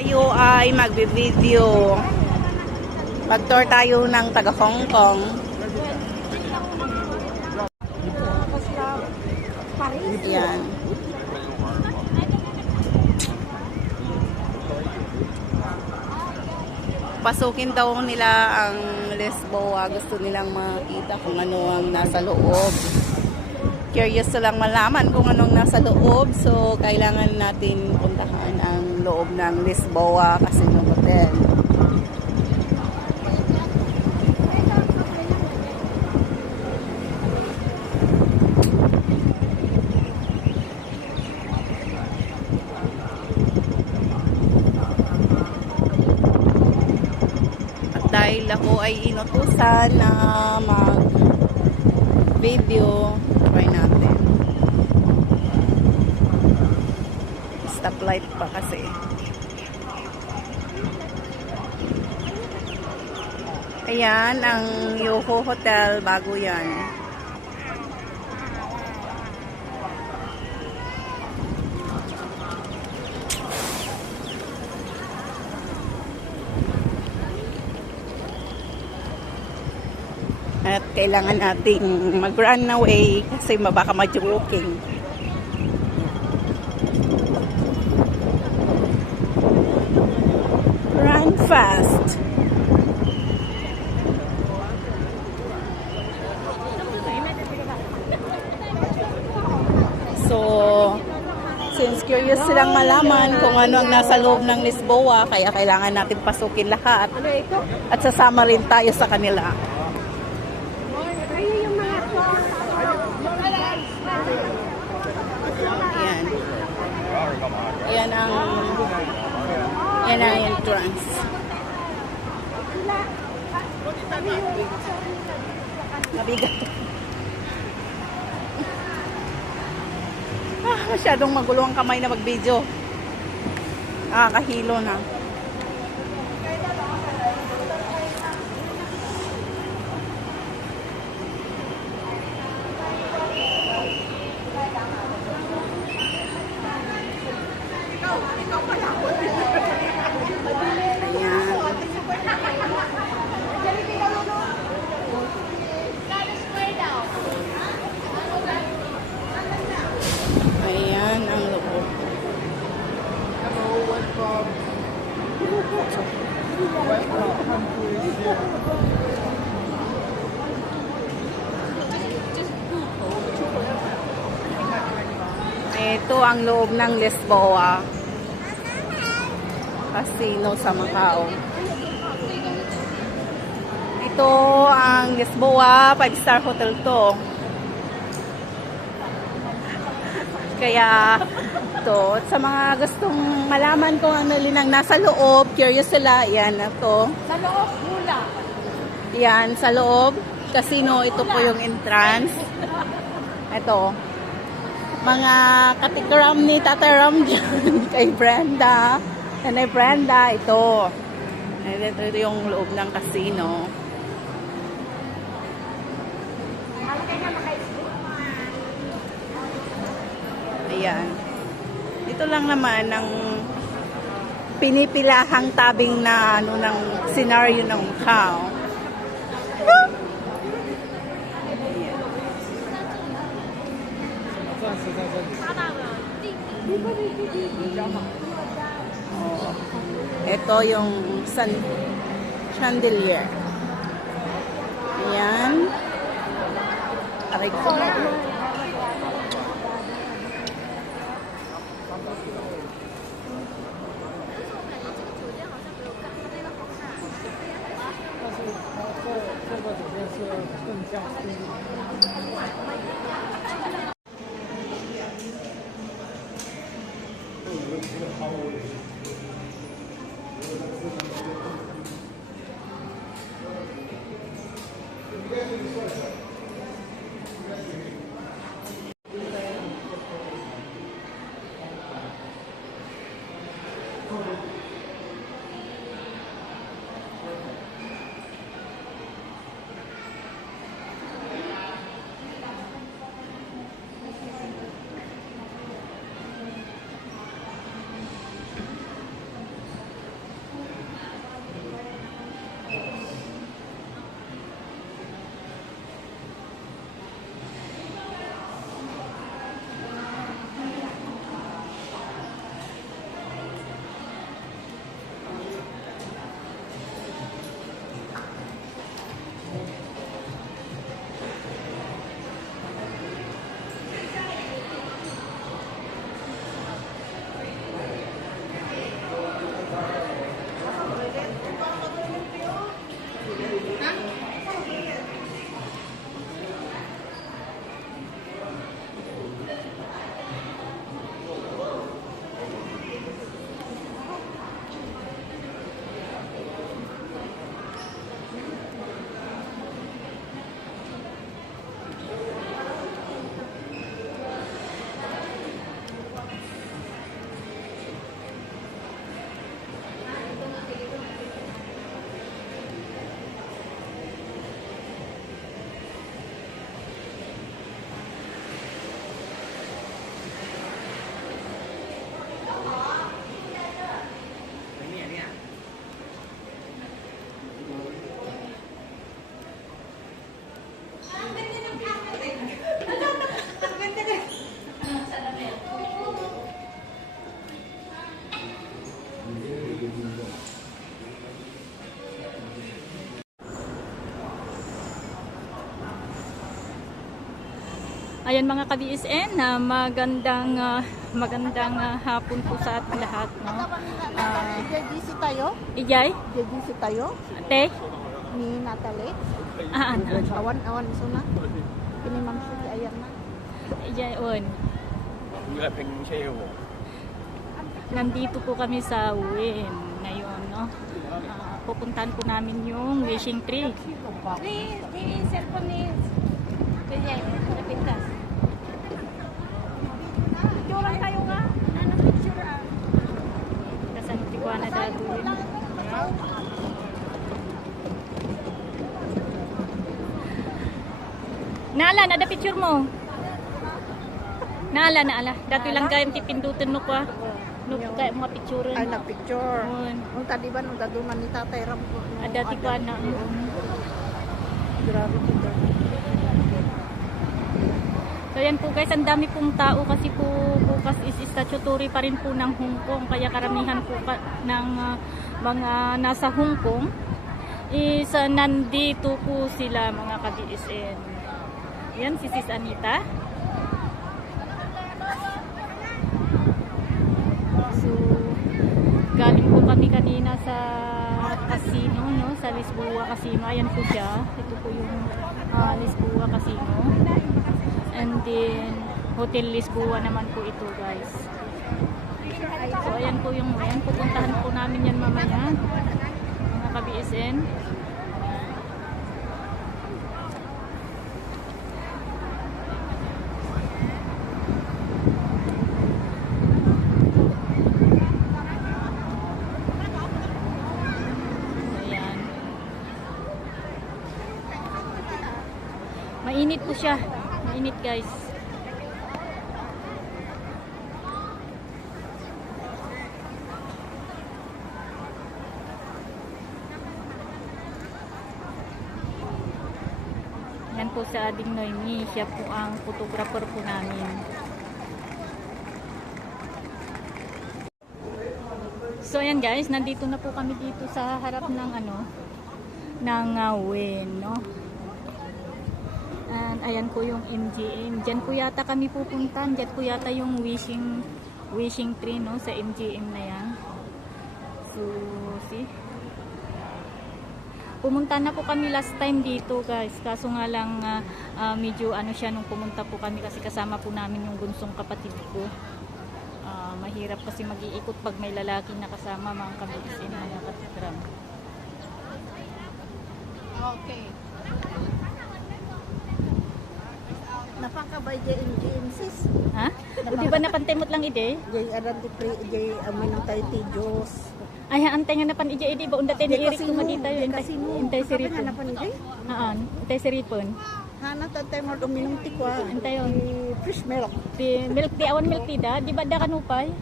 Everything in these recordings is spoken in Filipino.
Tayo ay magbe-video. Mag-tour tayo ng taga Hong Kong. Yan. Pasukin daw nila ang Lisboa. Gusto nilang makita kung ano ang nasa loob. Curious lang malaman kung anong nasa loob. So, kailangan natin puntahan ang loob ng Lisboa Casino Hotel. At dahil ako ay inutusan na mag-video, try natin. Stoplight pa kasi. Ayan, ang Yoho Hotel, bago yan. At kailangan nating mag-run away kasi baka ma-joking. Run fast. So, since curious silang malaman kung ano ang nasa loob ng Lisboa, kaya kailangan natin pasukin lahat. At sasama rin tayo sa kanila. Ayan. Ayan ang entrance. Mabigat. Masyadong magulo ang kamay na mag-video. Kahilo na. Ayan ang loob. Ito ang loob ng Lisboa Casino sa Macau. Ito ang Lisboa 5-star hotel to. Kaya to, sa mga gustong malaman kung ano linang nasa loob, curious sila, yan na to. Sa loob, hula. Yan, sa loob, casino, ito po yung entrance. Ito. Mga katikaram ni Tata Ram dyan, kay Brenda. Nanay Brenda, ito. Ito yung loob ng casino. Ayan. Ito lang naman ang pinipilahang tabing na ano ng scenario ng Macau. Oh. Ito yung chandelier. Ayan. Aray ko. Ayan mga ka-BSN, magandang hapon po sa ating lahat, no. JGC tayo? Ijay, JGC tayo? ate, Ni Natalie? ano, Awan iso na? Kini Ma'am Suki ayan na. ijay on. Nandito po kami sa Uwin ngayon, no. Pupuntahan po namin yung wishing tree. Ni cellphone ni Kaya napintas. Picture tayo nga. Ano picture ah? Kasan Tijuana datuin. Naala, nada picture mo. Naala. Dati lang kayong tipindutin no kwa. No kaya mga picture. Ay na picture. Yun. Nung tadi ba nung daduman ni Tatay Ram ko. Dati pa na. Grabe ko dyan. So yan po guys, ang dami pong tao kasi po bukas is statutory pa rin po ng Hong Kong. Kaya karamihan po ng mga nasa Hong Kong is nandito po sila mga ka-BSN. Yan si Sis Anita. So galing po kami kanina sa casino, no, sa Lisboa Casino. Ayan po siya. Ito po yung Lisboa Casino. And then Hotel Lisboa naman po ito guys. So ayan po yung rent. Pupuntahan po namin yan mamaya mga ka-BSN. Ayan. Mainit po siya. Mainit guys. Yan po sa Ading Noemi. Siya po ang photographer po namin. So ayan guys, nandito na po kami dito sa harap ng ng Win, no? And ayan po yung MGM. Diyan po yata kami pupuntan. Diyan po yata yung wishing tree, no, sa MGM na yan. So, see? Pumunta na po kami last time dito, guys. Kaso nga lang medyo siya nung pumunta po kami kasi kasama po namin yung bunsong kapatid ko. Mahirap kasi mag-iikot pag may lalaki na kasama mga ka-BSN, mga katitram. Okay. Napaka ba JMGM sis? Ha? O di ba napantemot lang ide? Jay aran di pre jay amin ng tayo ti Diyos. Ay, antay nga napan ide ide ba unda tayo ni Eric kumadita yun. Intay si Ripon. Hanapan ni Jay? Haan, intay si Ripon. Hana tatay mo uminom ti kwa. Antay yun. Fresh milk. Milk tea, awan milk tea da. Di ba da kanupay?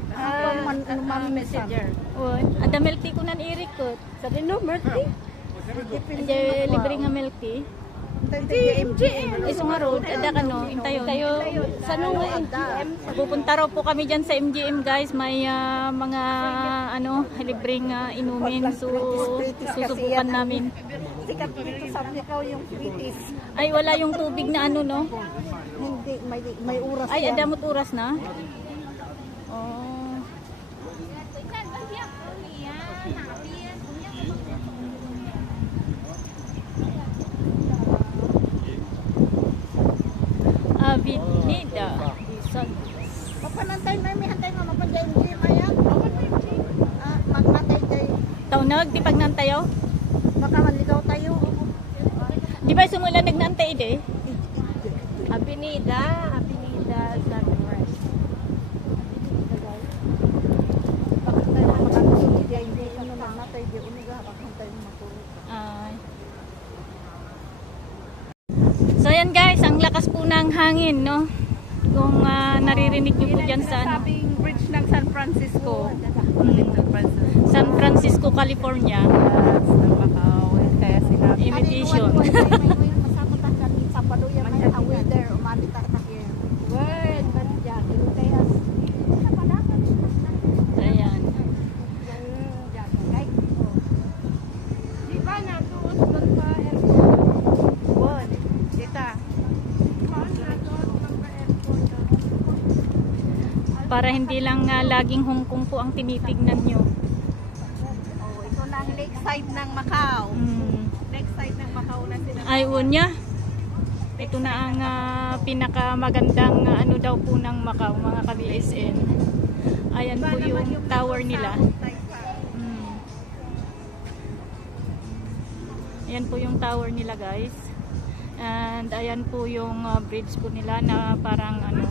Messenger. O, ada milk tea ko nan Eric ko. Sabi no, birthday. Ada libre nga milk tea. JMGM. Iso nga road, ada kano, intayo. Sa nung MGM. Pupunta raw po kami dyan sa MGM guys. May mga libreng inumin. So, susubukan namin. Sikat dito sa ikaw yung British. Ay, wala yung tubig na no? Hindi, may oras Ay, yan. adamot oras na. Oh. Avenida. Papanantay na may hantay nga mapanjay-MGM ayan. Magnatay tayo. Taunag, di pagnantayo? Baka manligaw tayo. Di ba sumula nagnantay ide? Avenida Sunrise. Baka tayo makakasulit ya hindi ano magnatay di uniga baka tayo matulog. Ay. So ayan guys, ang lakas po ng hangin, no? Kung naririnig niyo po dyan sa Sabing bridge ng San Francisco. San Francisco, California. Kaya sinabi. Imitation. Masapatan kami sa paluyan may away there. Umanita tayo. Word, but yeah, kaya Ayan. di ba na doon sa airport? Word. Dita. Na doon sa airport. Para hindi lang laging Hong Kong po ang tinitignan nyo. Oh, ito na ang lakeside ng Macau. Lakeside ng Macau na sila. Ay, unya. Ito na ang pinakamagandang ano daw po ng Macau, mga ka-BSN. Ayan po yung tower nila. Ayan po yung tower nila, guys. And ayan po yung bridge po nila na parang ano,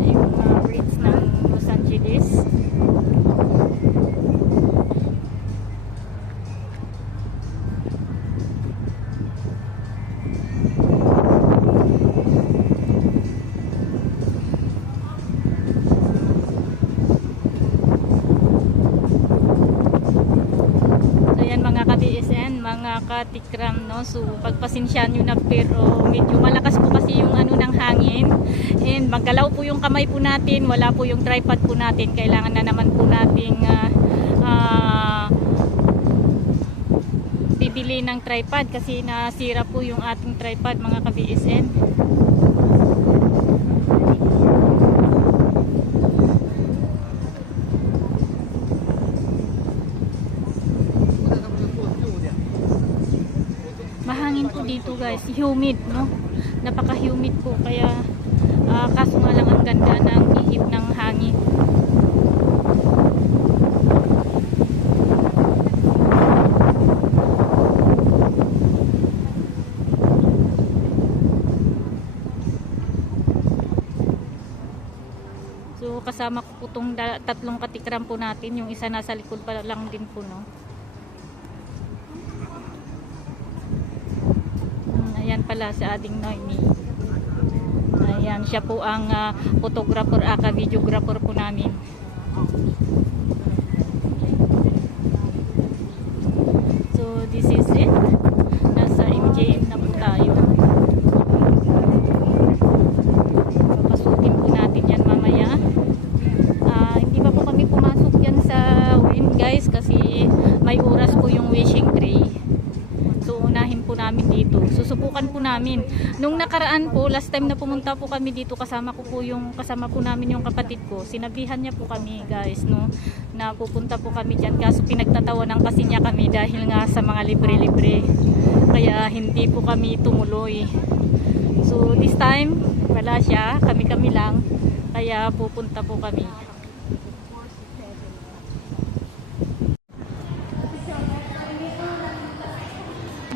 yung bridge ng Los Angeles. Mga katikram, no? So pagpasensyahan nyo na, pero medyo malakas po kasi yung ano ng hangin, and maggalaw po yung kamay po natin, wala po yung tripod po natin, kailangan na naman po nating bibili ng tripod kasi nasira po yung ating tripod, mga ka-BSN. Mahangin po dito, guys, humid, no? Napaka-humid po, kaya kaso nga lang ang ganda ng ihip ng hangin. So kasama ko po itong tatlong katikram po natin, yung isa nasa likod pa lang din po, no? Ayan pala sa ating Noemi. Ayan, siya po ang photographer, videographer po namin. So this is it. Nasa MJM na po tayo. Papasukin po natin yan mamaya. Hindi pa po kami pumasok yan sa wind, guys, kasi may oras po yung wishing tray. So unahin po namin dito. Susubukan po namin. Nung nakaraan po, last time na pumunta po kami dito, kasama po namin yung kapatid ko. Sinabihan niya po kami, guys, no, na pupunta po kami diyan, kaso pinagtatawanan kasi niya kami dahil nga sa mga libre-libre. Kaya hindi po kami tumuloy. So this time, wala siya, kami-kami lang. Kaya pupunta po kami.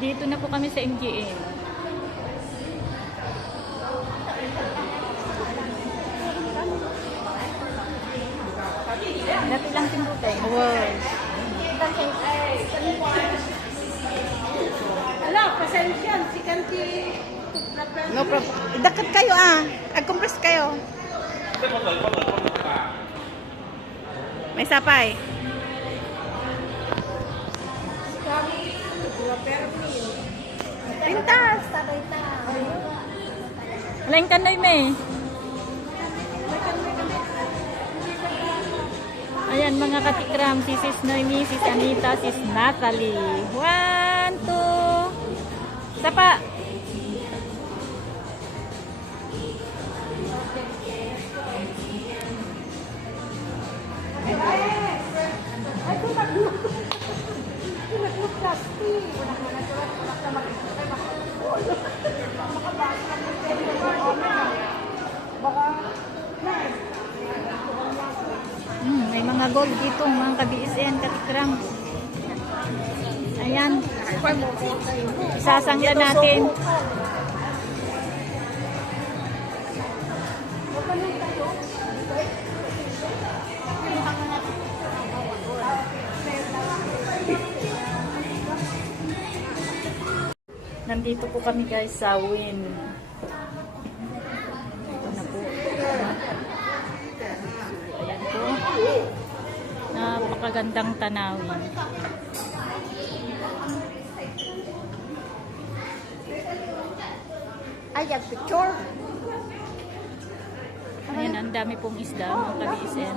Dito na po kami sa MJN. Dati lang timbutan. Wow. Ala, pasensya. Si Kanti. No problem. Dakat kayo Ag-compress kayo. May sapay. Pintas. Alain kanay me. Ayan mga katikram, si Sis Noemi, Sis Anita, Sis Natalie. 1, 2. Sapa. May mga gold dito, mga ka-BSN, katikram. Ayan. Isasangla natin. Nandito po kami, guys, sa Wynn. Ito na po. Ayan po. Napakagandang tanawin. Ayan, picture. Ayan, ang dami pong isda, mga ka-BSN.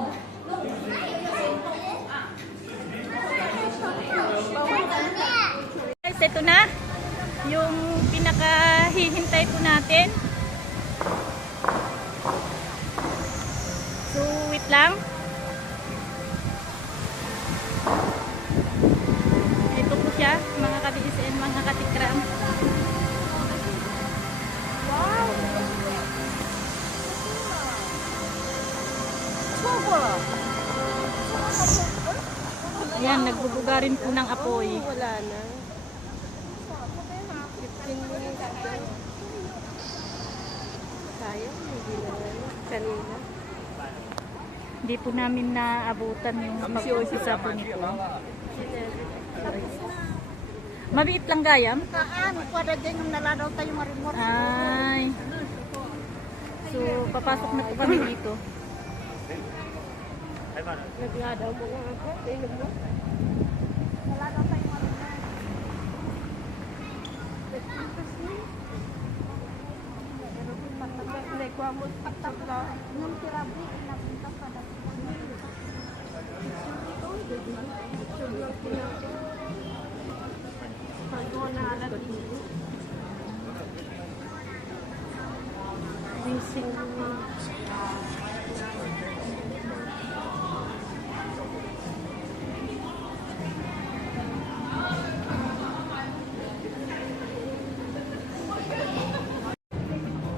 Guys, ito na. yung pinakahihintay po natin. So, wait lang. Ito po siya, mga ka-DSN, mga katikram. Wow! Ayan, nagbubugarin po ng apoy. Wala na. 15 minutes ago. Sayang, hindi na kanina. Hindi po namin naabutan yung pag-uusisa po nito. Mabiit lang gayam? Kaan, kwada din yung naladaw tayo marimor. Ay. So, papasok na po kami dito. Nagladaw mo nga ako. Tingnan mo. Naladaw tayo marimor. Nagkwamot patak na. Nung tirabi, napunta pa na. Gising mo.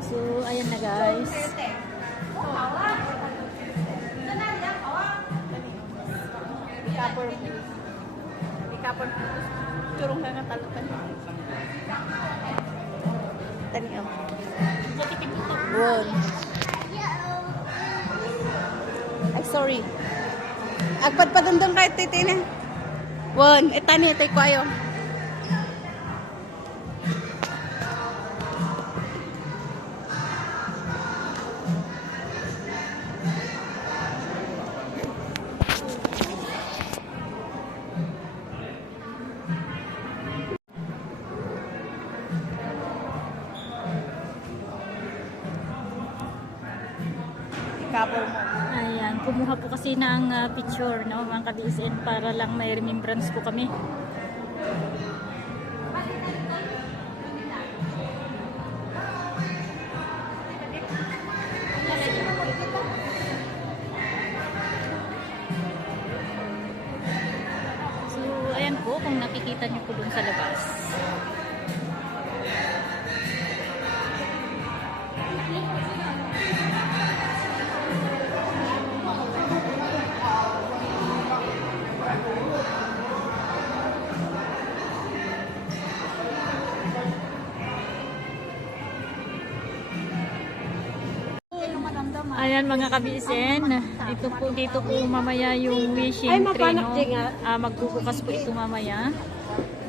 So, ayan na guys. Ikapon. Turong nga talutan. Taniyo. Won. Ay, sorry. Agpadpadundong kahit titina. Won, itani ito'y kwayo. Ikapon mo. Ayan, kumuha po kasi ng picture, no, mga ka-DSN, para lang may remembrance po kami. So, ayan po, kung nakikita niyo po dun sa labas. Ayan mga kabisen, ito po dito po mamaya yung wishing Ay, tree, mapanak no? din nga. Magbubukas po ito mamaya.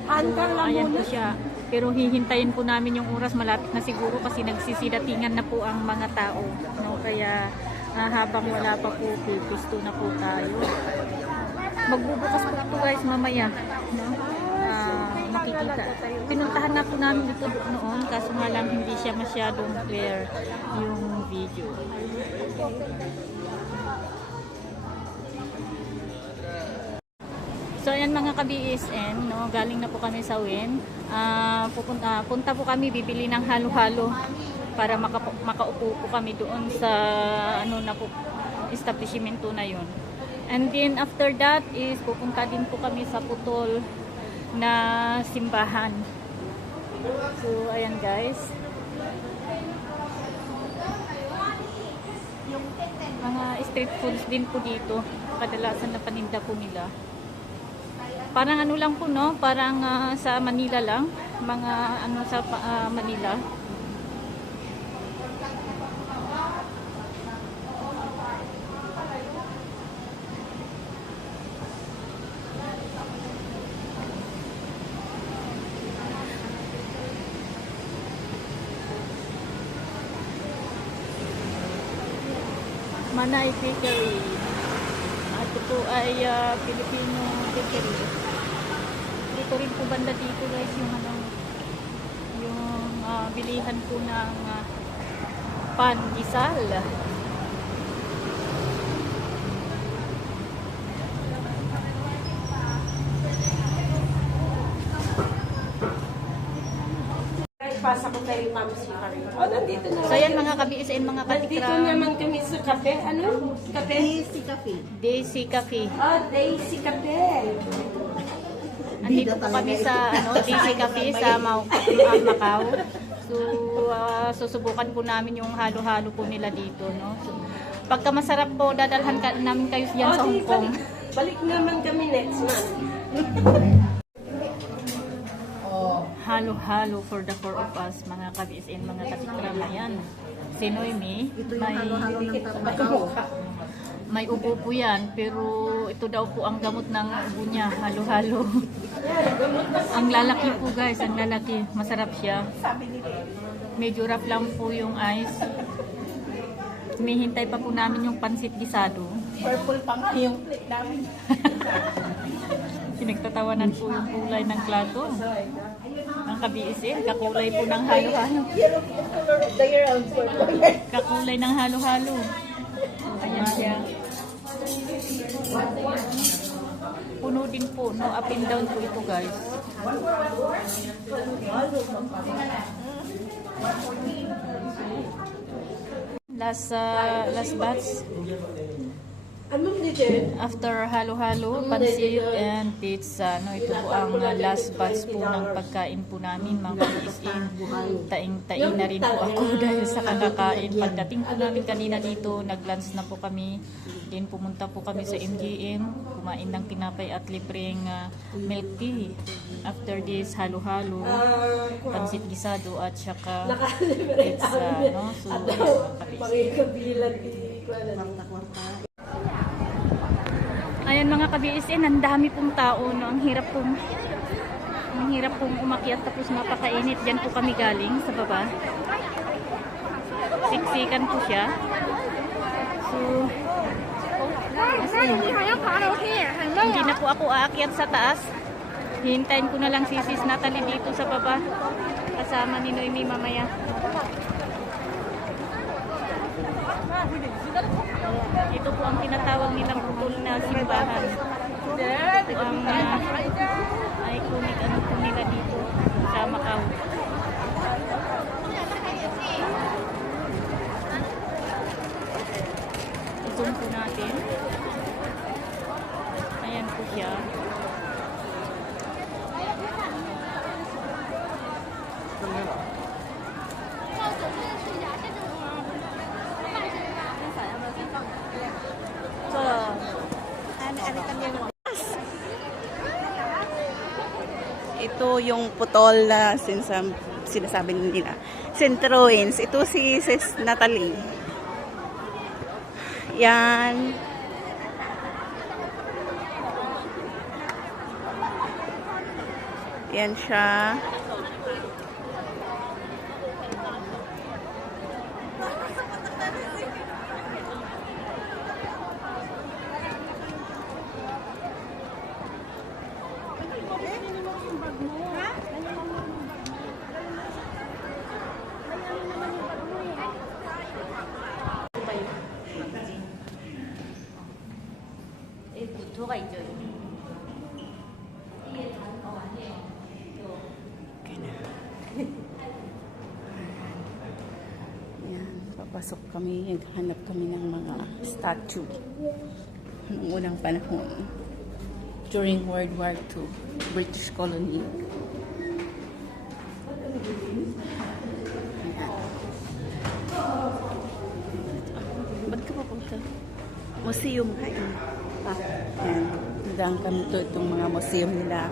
Hanggang lang Ayan muna. po siya. Pero hihintayin po namin yung oras, malapit na siguro kasi nagsisidatingan na po ang mga tao, no? Kaya habang wala pa po, pipisto na po tayo. Magbubukas po ito guys mamaya, no? Makikita. Pinuntahan na po namin ito noon, kaso nga lang hindi siya masyadong clear yung video. So ayan mga ka-BSN, no, galing na po kami sa Win. Punta po kami, bibili ng halo-halo para makaupo po kami doon sa ano na po, establishmento na yun. And then after that is pupunta din po kami sa Putol na simbahan. So ayan guys. Mga street foods din po dito. Kadalasan na paninda po nila. Parang ano lang po, no? Parang sa Manila lang. Mga ano sa Manila. Manay Bakery. Ito po ay Filipino bakery. Dito rin po banda dito guys yung ano, yung bilihan po ng pandesal. ipapasa ko kay Ma'am si Karen. Oh, nandito na. So yan mga kabiisin, mga Nandito katikram. naman kami sa kape. Ano? Kape? Daisy Cafe. Oh, Daisy Cafe. Andito po kami sa Daisy Cafe sa Macau. So susubukan po namin yung halo-halo po nila dito, no. So, pagka masarap po, dadalhan namin kayo diyan sa Hong Kong. Balik naman kami next month. Halo-halo for the four of us, mga kabisin, mga katikram. Ayan. Si Noemi, may ubo po yan, pero ito daw po ang gamot ng ubo niya, halo-halo. Ang lalaki po guys, ang lalaki. Masarap siya. Medyo rough lang po yung ice. Humihintay pa po namin yung pansit gisado. Purple pa nga yung plate namin. Pinagtatawanan po yung kulay ng plato. Ang kabiisin, kakulay po ng halo-halo. Kakulay ng halo-halo. Ayan siya. Puno din po, no? Up and down po ito guys. Last batch. Anong dito? After halo-halo, pansit and pizza, no, ito po ang last batch po ng pagkain po namin, mga kabisin. Taing-tain na rin po ako dahil sa kakakain. Pagdating po namin kanina dito, nag-lunch na po kami. Then pumunta po kami sa MGM, kumain ng tinapay at libreng milk tea. After this, halo-halo, pansit gisado at saka pizza, no. So, Pangikabilan di ayan mga kabiisin, ang dami pong tao, no? Ang hirap pong umakyat tapos mapakainit. Diyan po kami galing sa baba. Siksikan po siya. So, hindi na po ako aakyat sa taas. Hihintayin ko na lang si Sis Natalie dito sa baba. Kasama ni Noemi mamaya. Ito po ang tinatawag nilang putol na simbahan. Ito ang iconic ano po nila dito sa Macau. I-zoom po natin. Ayan po siya. Ito yung putol na sinasabi nila. St. Ruins. Ito si Sis Natalie. Yan. Yan siya. 부토가 있죠. Yan, papasok kami, naghanap kami ng mga statue noong unang panahon during World War II, British colony. Ayan. Ba't ka papunta? Museum kayo. Ayan, nadaan kami to itong mga museum nila.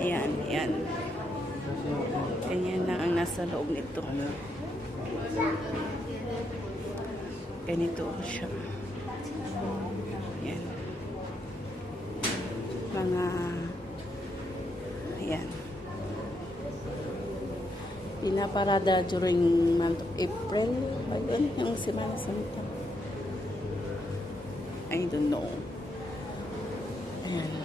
Ayan, ayan. Ganyan lang ang nasa loob nito. Ganito siya. Ayan. Mga ayan. Pinaparada during month of April. Ayun, yung Semana Santa. I don't know. Ayan.